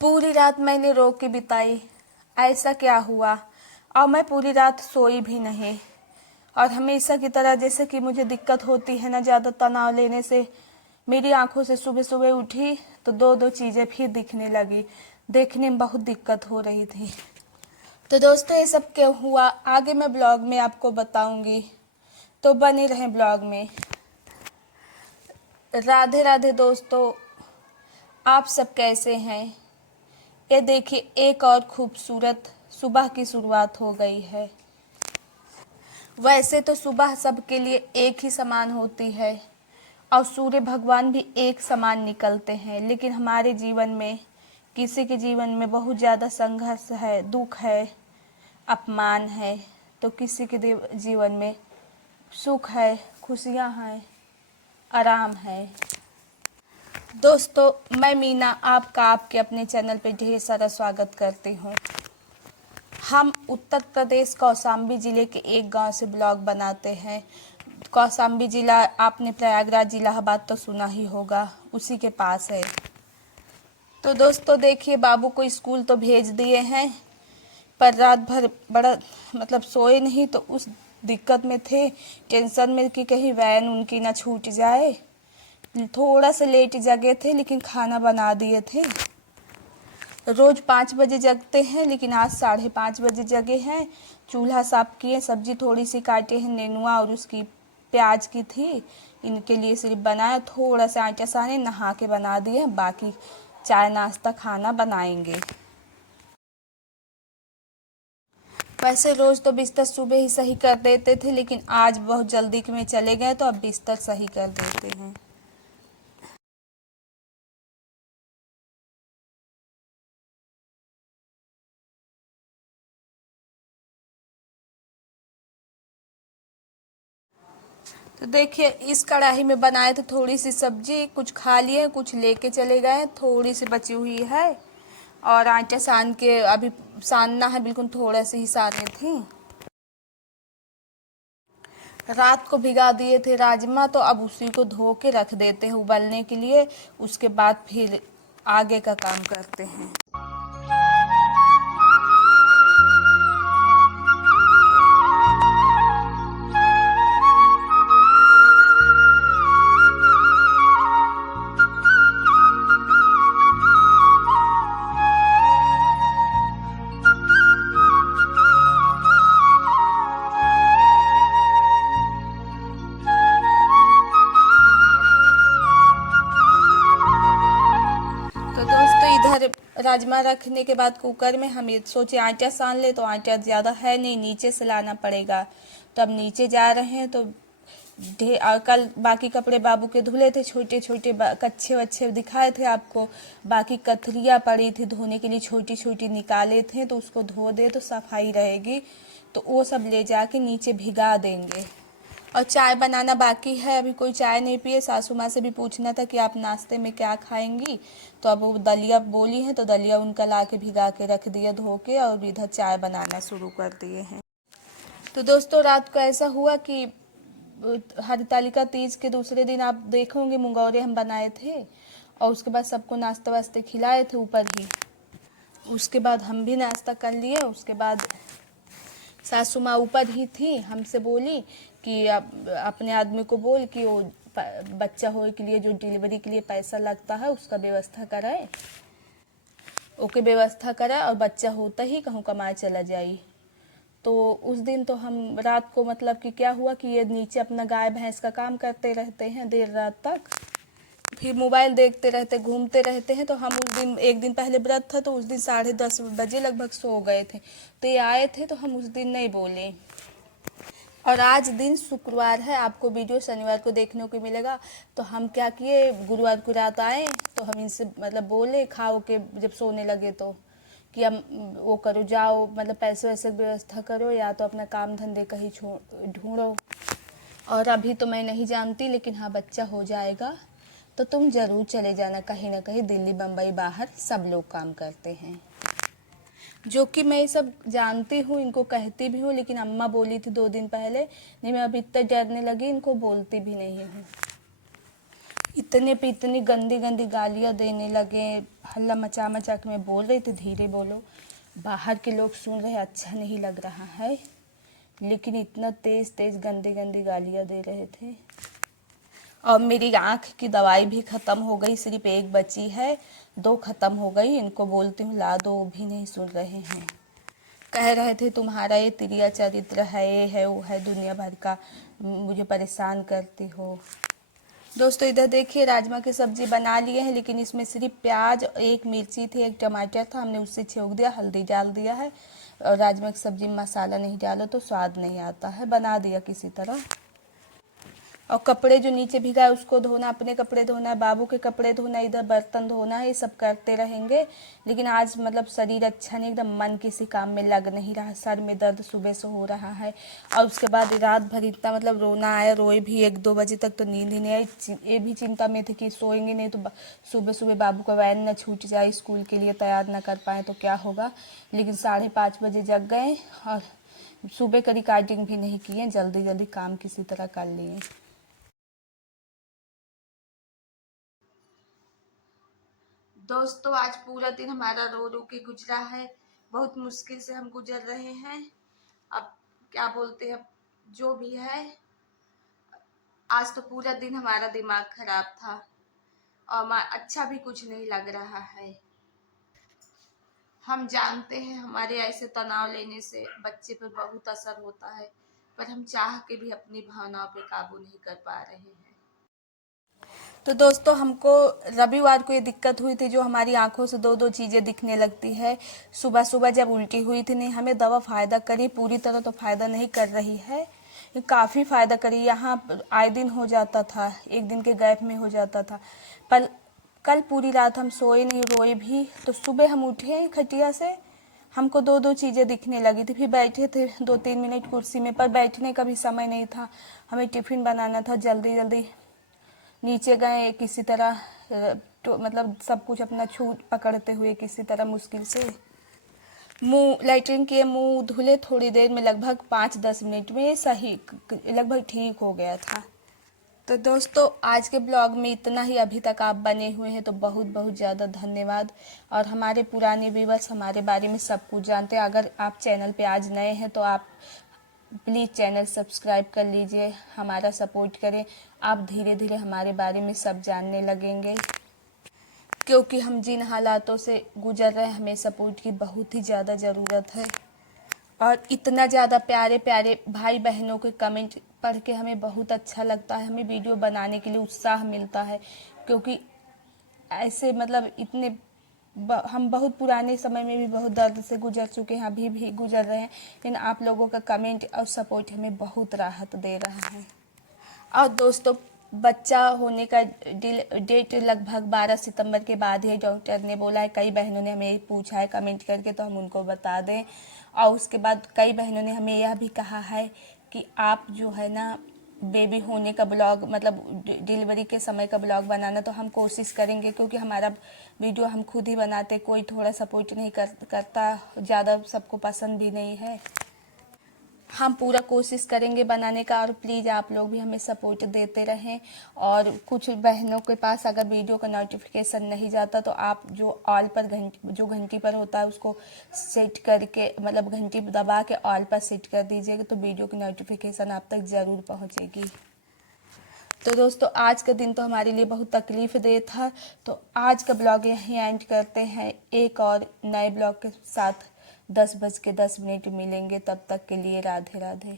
पूरी रात मैंने रो के बिताई। ऐसा क्या हुआ? और मैं पूरी रात सोई भी नहीं। और हमेशा की तरह जैसे कि मुझे दिक्कत होती है ना, ज़्यादा तनाव लेने से मेरी आंखों से सुबह सुबह उठी तो दो दो चीज़ें फिर दिखने लगी। देखने में बहुत दिक्कत हो रही थी। तो दोस्तों, ये सब क्यों हुआ आगे मैं ब्लॉग में आपको बताऊंगी, तो बने रहें ब्लॉग में। राधे राधे दोस्तों, आप सब कैसे हैं? ये देखिए, एक और खूबसूरत सुबह की शुरुआत हो गई है। वैसे तो सुबह सबके लिए एक ही समान होती है और सूर्य भगवान भी एक समान निकलते हैं, लेकिन हमारे जीवन में, किसी के जीवन में बहुत ज़्यादा संघर्ष है, दुख है, अपमान है, तो किसी के जीवन में सुख है, खुशियाँ हैं, आराम है। दोस्तों, मैं मीना आपका आपके अपने चैनल पे ढेर सारा स्वागत करती हूँ। हम उत्तर प्रदेश कौशाम्बी ज़िले के एक गांव से ब्लॉग बनाते हैं। कौशाम्बी ज़िला आपने प्रयागराज इलाहाबाद तो सुना ही होगा, उसी के पास है। तो दोस्तों देखिए, बाबू को स्कूल तो भेज दिए हैं, पर रात भर बड़ा सोए नहीं, तो उस दिक्कत में थे, टेंशन में कि कहीं वैन उनकी ना छूट जाए। थोड़ा सा लेट जगे थे, लेकिन खाना बना दिए थे। रोज़ 5 बजे जगते हैं, लेकिन आज 5:30 बजे जगे हैं। चूल्हा साफ किए, सब्जी थोड़ी सी काटे हैं, नेनुआ और उसकी प्याज की थी, इनके लिए सिर्फ बनाया। थोड़ा सा आटा साने नहा के बना दिए, बाकी चाय नाश्ता खाना बनाएंगे। वैसे रोज़ तो बिस्तर सुबह ही सही कर देते थे, लेकिन आज बहुत जल्दी में चले गए तो अब बिस्तर सही कर देते हैं। तो देखिए, इस कढ़ाई में बनाए थे थोड़ी सी सब्जी, कुछ खा लिए, कुछ लेके चले गए, थोड़ी सी बची हुई है। और आटा सान के अभी सानना है, बिल्कुल थोड़ा सी ही सानी थी। रात को भिगा दिए थे राजमा, तो अब उसी को धो के रख देते हैं उबलने के लिए। उसके बाद फिर आगे का काम करते हैं। तो दोस्तों, इधर राजमा रखने के बाद कुकर में हम ये सोचे आटा सान ले, तो आटा ज़्यादा है नहीं, नीचे से लाना पड़ेगा। तो अब नीचे जा रहे हैं, तो कल बाकी कपड़े बाबू के धुले थे, छोटे छोटे कच्छे वच्छे दिखाए थे आपको। बाकी कथरियाँ पड़ी थी धोने के लिए, छोटी छोटी निकाले थे, तो उसको धो दे तो सफाई रहेगी। तो वो सब ले जाके नीचे भिगा देंगे। और चाय बनाना बाकी है, अभी कोई चाय नहीं पिए। सासू माँ से भी पूछना था कि आप नाश्ते में क्या खाएंगी, तो अब वो दलिया बोली हैं, तो दलिया उनका ला के भिगा के रख दिया धो के, और इधर चाय बनाना शुरू कर दिए हैं। तो दोस्तों, रात को ऐसा हुआ कि हरतालिका तीज के दूसरे दिन आप देखोगे मुंगौरे हम बनाए थे, और उसके बाद सबको नाश्ता वास्ते खिलाए थे ऊपर ही। उसके बाद हम भी नाश्ता कर लिए। उसके बाद सासू माँ ऊपर ही थी, हमसे बोली कि अपने आदमी को बोल कि वो बच्चा हो के लिए जो डिलीवरी के लिए पैसा लगता है उसका व्यवस्था कराए, ओके व्यवस्था कराए, और बच्चा होता ही कहूँ कमाए चला जाए। तो उस दिन तो हम रात को कि क्या हुआ कि ये नीचे अपना गाय भैंस का काम करते रहते हैं देर रात तक, फिर मोबाइल देखते रहते, घूमते रहते हैं। तो हम उस दिन, एक दिन पहले व्रत था, तो उस दिन 10:30 बजे लगभग सो गए थे। तो ये आए थे, तो हम उस दिन नहीं बोले। और आज दिन शुक्रवार है, आपको वीडियो शनिवार को देखने को मिलेगा। तो हम क्या किए, गुरुवार को रात आए, तो हम इनसे बोले खाओ के जब सोने लगे, तो कि हम वो करो, जाओ पैसे वैसे व्यवस्था करो, या तो अपना काम धंधे कहीं ढूंढो। और अभी तो मैं नहीं जानती, लेकिन हाँ, बच्चा हो जाएगा तो तुम ज़रूर चले जाना कहीं ना कहीं, दिल्ली बम्बई बाहर सब लोग काम करते हैं। जो कि मैं ये सब जानती हूँ, इनको कहती भी हूँ, लेकिन अम्मा बोली थी 2 दिन पहले, नहीं मैं अभी इतना डरने लगी, इनको बोलती भी नहीं हूँ। इतने पे इतनी गंदी गंदी गालियां देने लगे, हल्ला मचा मचा के मैं बोल रही थी धीरे बोलो, बाहर के लोग सुन रहे, अच्छा नहीं लग रहा है, लेकिन इतना तेज तेज गंदी गंदी गालियां दे रहे थे। और मेरी आँख की दवाई भी ख़त्म हो गई, सिर्फ एक बची है, 2 ख़त्म हो गई, इनको बोलती हूँ ला दो, वो भी नहीं सुन रहे हैं। कह रहे थे तुम्हारा ये तिरिया चरित्र है, ये है वो है, दुनिया भर का मुझे परेशान करती हो। दोस्तों इधर देखिए राजमा की सब्जी बना लिए हैं, लेकिन इसमें सिर्फ प्याज, एक मिर्ची थी, एक टमाटर था, हमने उससे छौंक दिया, हल्दी डाल दिया है। और राजमा की सब्जी में मसाला नहीं डालो तो स्वाद नहीं आता है, बना दिया किसी तरह। और कपड़े जो नीचे भिगा है उसको धोना, अपने कपड़े धोना है, बाबू के कपड़े धोना है, इधर बर्तन धोना है, ये सब करते रहेंगे। लेकिन आज मतलब शरीर अच्छा नहीं, एकदम मन किसी काम में लग नहीं रहा, सर में दर्द सुबह से हो रहा है। और उसके बाद रात भर इतना मतलब रोना आया, रोए भी 1-2 बजे तक, तो नींद ही नहीं आई। ये भी चिंता में थी कि सोएंगे नहीं तो सुबह सुबह बाबू का वैन न छूट जाए, स्कूल के लिए तैयार न कर पाए तो क्या होगा। लेकिन 5:30 बजे जग गए और सुबह का रिकॉर्डिंग भी नहीं किए, जल्दी जल्दी काम किसी तरह कर लिए। दोस्तों आज पूरा दिन हमारा रो रो के गुजरा है, बहुत मुश्किल से हम गुजर रहे हैं। अब क्या बोलते हैं, जो भी है, आज तो पूरा दिन हमारा दिमाग खराब था और अच्छा भी कुछ नहीं लग रहा है। हम जानते हैं हमारे ऐसे तनाव लेने से बच्चे पर बहुत असर होता है, पर हम चाह के भी अपनी भावनाओं पे काबू नहीं कर पा रहे हैं। तो दोस्तों हमको रविवार को ये दिक्कत हुई थी, जो हमारी आंखों से दो दो चीज़ें दिखने लगती है। सुबह सुबह जब उल्टी हुई थी, नहीं हमें दवा फ़ायदा करी, पूरी तरह तो फ़ायदा नहीं कर रही है, काफ़ी फ़ायदा करी। यहाँ आए दिन हो जाता था, एक दिन के गैप में हो जाता था, पर कल पूरी रात हम सोए नहीं, रोए भी। तो सुबह हम उठे खटिया से, हमको दो दो चीज़ें दिखने लगी थी, फिर बैठे थे 2-3 मिनट कुर्सी में, पर बैठने का भी समय नहीं था, हमें टिफ़िन बनाना था, जल्दी जल्दी नीचे गए किसी तरह, तो मतलब सब कुछ अपना छूट पकड़ते हुए किसी तरह मुश्किल से मुंह लैट्रिन किए, मुंह धुले, थोड़ी देर में लगभग 5-10 मिनट में सही लगभग ठीक हो गया था। तो दोस्तों आज के ब्लॉग में इतना ही, अभी तक आप बने हुए हैं तो बहुत बहुत ज़्यादा धन्यवाद। और हमारे पुराने व्यूअर्स हमारे बारे में सब कुछ जानते हैं, अगर आप चैनल पे आज नए हैं तो आप प्लीज़ चैनल सब्सक्राइब कर लीजिए, हमारा सपोर्ट करें। आप धीरे धीरे हमारे बारे में सब जानने लगेंगे, क्योंकि हम जिन हालातों से गुजर रहे हैं हमें सपोर्ट की बहुत ही ज़्यादा ज़रूरत है। और इतना ज़्यादा प्यारे प्यारे भाई बहनों के कमेंट पढ़ के हमें बहुत अच्छा लगता है, हमें वीडियो बनाने के लिए उत्साह मिलता है, क्योंकि ऐसे मतलब इतने हम बहुत पुराने समय में भी बहुत दर्द से गुजर चुके हैं, अभी भी गुजर रहे हैं, लेकिन आप लोगों का कमेंट और सपोर्ट हमें बहुत राहत दे रहा है। और दोस्तों बच्चा होने का डेट लगभग 12 सितंबर के बाद ही डॉक्टर ने बोला है। कई बहनों ने हमें पूछा है कमेंट करके, तो हम उनको बता दें। और उसके बाद कई बहनों ने हमें यह भी कहा है कि आप जो है ना बेबी होने का ब्लॉग, मतलब डिलीवरी के समय का ब्लॉग बनाना, तो हम कोशिश करेंगे, क्योंकि हमारा वीडियो हम खुद ही बनाते, कोई थोड़ा सपोर्ट नहीं करता, ज़्यादा सबको पसंद भी नहीं है। हम पूरा कोशिश करेंगे बनाने का, और प्लीज़ आप लोग भी हमें सपोर्ट देते रहें। और कुछ बहनों के पास अगर वीडियो का नोटिफिकेशन नहीं जाता तो आप जो ऑल पर जो घंटी पर होता है उसको सेट करके, मतलब घंटी दबा के ऑल पर सेट कर दीजिएगा, तो वीडियो की नोटिफिकेशन आप तक ज़रूर पहुँचेगी। तो दोस्तों आज का दिन तो हमारे लिए बहुत तकलीफ दे था, तो आज का ब्लॉग यहीं एंड करते हैं। एक और नए ब्लॉग के साथ 10:10 मिलेंगे, तब तक के लिए राधे राधे।